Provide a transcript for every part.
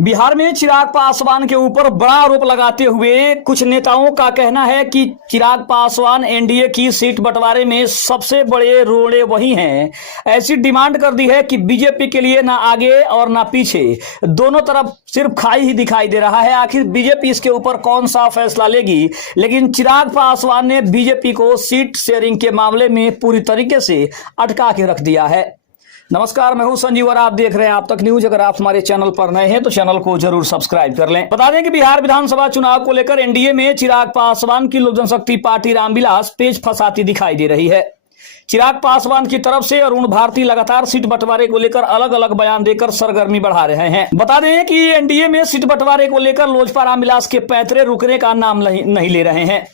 बिहार में चिराग पासवान के ऊपर बड़ा आरोप लगाते हुए कुछ नेताओं का कहना है कि चिराग पासवान एनडीए की सीट बंटवारे में सबसे बड़े रोड़े वही हैं। ऐसी डिमांड कर दी है कि बीजेपी के लिए ना आगे और ना पीछे, दोनों तरफ सिर्फ खाई ही दिखाई दे रहा है। आखिर बीजेपी इसके ऊपर कौन सा फैसला लेगी, लेकिन चिराग पासवान ने बीजेपी को सीट शेयरिंग के मामले में पूरी तरीके से अटका के रख दिया है। नमस्कार, मैं हूं संजीव और आप देख रहे हैं आप तक न्यूज। अगर आप हमारे चैनल पर नए हैं तो चैनल को जरूर सब्सक्राइब कर लें। बता दें कि बिहार विधानसभा चुनाव को लेकर एनडीए में चिराग पासवान की लोक जनशक्ति पार्टी रामविलास पेच फंसाती दिखाई दे रही है। चिराग पासवान की तरफ से अरुण भारती लगातार सीट बंटवारे को लेकर अलग अलग बयान देकर सरगर्मी बढ़ा रहे हैं। बता दें कि एनडीए में सीट बंटवारे को लेकर लोजपा रामविलास के पैतरे रुकने का नाम नहीं ले रहे हैं।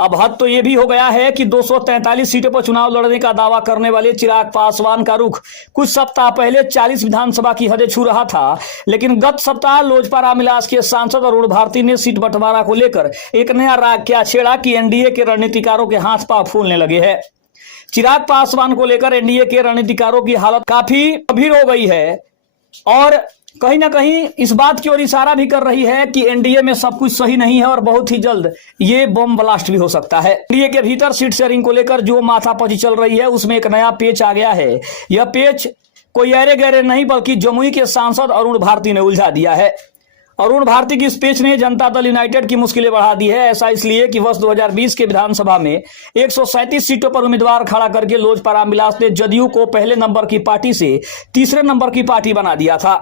अब हद तो यह भी हो गया है कि 243 सीटों पर चुनाव लड़ने का दावा करने वाले चिराग पासवान का रुख कुछ सप्ताह पहले 40 विधानसभा की हदें छू रहा था, लेकिन गत सप्ताह लोजपा रामविलास के सांसद अरुण भारती ने सीट बंटवारा को लेकर एक नया राग क्या छेड़ा कि एनडीए के रणनीतिकारों के हाथ पांव फूलने लगे हैं। चिराग पासवान को लेकर एनडीए के रणनीतिकारों की हालत काफी गंभीर हो गई है और कहीं ना कहीं इस बात की ओर इशारा भी कर रही है कि एनडीए में सब कुछ सही नहीं है और बहुत ही जल्द ये बम ब्लास्ट भी हो सकता है। एनडीए के भीतर सीट शेयरिंग को लेकर जो माथापच्ची चल रही है उसमें एक नया पेच आ गया है। यह पेच कोई अरे गहरे नहीं बल्कि जमुई के सांसद अरुण भारती ने उलझा दिया है। अरुण भारती की इस पेच ने जनता दल यूनाइटेड की मुश्किलें बढ़ा दी है। ऐसा इसलिए कि वर्ष 2020 के विधानसभा में 137 सीटों पर उम्मीदवार खड़ा करके लोजपा रामविलास ने जदयू को पहले नंबर की पार्टी से तीसरे नंबर की पार्टी बना दिया था।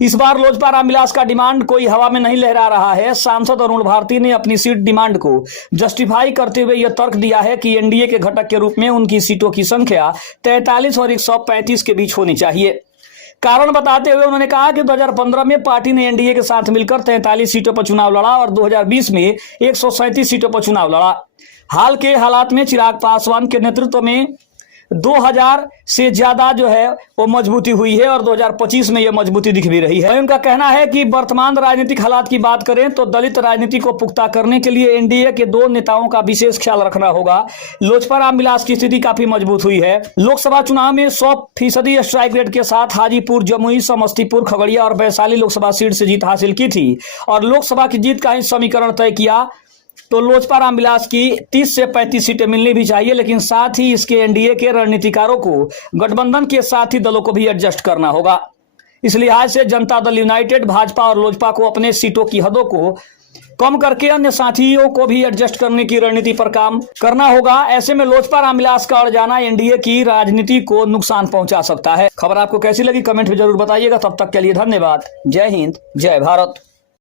इस बार लोजपा रामविलास का डिमांड कोई हवा में नहीं लहरा रहा है। सांसद अरुण भारती ने अपनी सीट डिमांड को जस्टिफाई करते हुए यह तर्क दिया है कि एनडीए के घटक के रूप में उनकी सीटों की संख्या 43 और 135 के बीच होनी चाहिए। कारण बताते हुए उन्होंने कहा कि 2015 में पार्टी ने एनडीए के साथ मिलकर 43 सीटों पर चुनाव लड़ा और 2020 में 137 सीटों पर चुनाव लड़ा। हाल के हालात में चिराग पासवान के नेतृत्व में 2000 से ज्यादा जो है वो मजबूती हुई है और 2025 में यह मजबूती दिख भी रही है। उनका कहना है कि वर्तमान राजनीतिक हालात की बात करें तो दलित राजनीति को पुख्ता करने के लिए एनडीए के दो नेताओं का विशेष ख्याल रखना होगा। लोजपा रामविलास की स्थिति काफी मजबूत हुई है। लोकसभा चुनाव में 100% स्ट्राइक रेट के साथ हाजीपुर, जमुई, समस्तीपुर, खगड़िया और वैशाली लोकसभा सीट से जीत हासिल की थी और लोकसभा की जीत का ही समीकरण तय किया तो लोजपा रामविलास की 30 से 35 सीटें मिलनी भी चाहिए, लेकिन साथ ही इसके एनडीए के रणनीतिकारों को गठबंधन के साथी दलों को भी एडजस्ट करना होगा। इस लिहाज से जनता दल यूनाइटेड, भाजपा और लोजपा को अपने सीटों की हदों को कम करके अन्य साथियों को भी एडजस्ट करने की रणनीति पर काम करना होगा। ऐसे में लोजपा रामविलास का अड़ जाना एनडीए की राजनीति को नुकसान पहुंचा सकता है। खबर आपको कैसी लगी कमेंट में जरूर बताइएगा। तब तक के लिए धन्यवाद। जय हिंद, जय भारत।